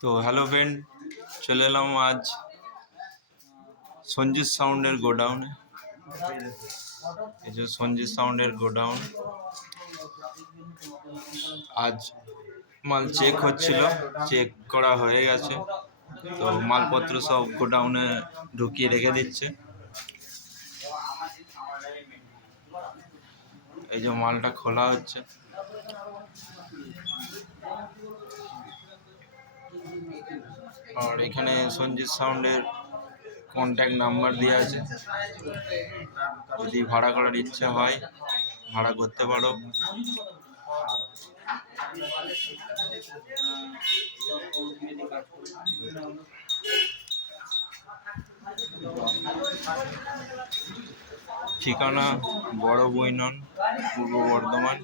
তো hello friend, চলে এলাম আজ সঞ্জিত সাউন্ডের গোডাউনে। এই যে সঞ্জিত সাউন্ডের গোডাউন, আজ মাল চেক হচ্ছিল, চেক করা হয়ে গেছে। তো মালপত্র সব গোডাউনে ঢুকিয়ে রেখে দিচ্ছে। এই যে মালটা খোলা হচ্ছে। আর এখানে সঞ্জিত সাউন্ডের কন্ট্যাক্ট নাম্বার দেওয়া আছে, যদি ভাড়া করার ইচ্ছা হয় ভাড়া করতে পারো। ঠিকানা বড় বৈনন, পূর্ব বর্ধমান।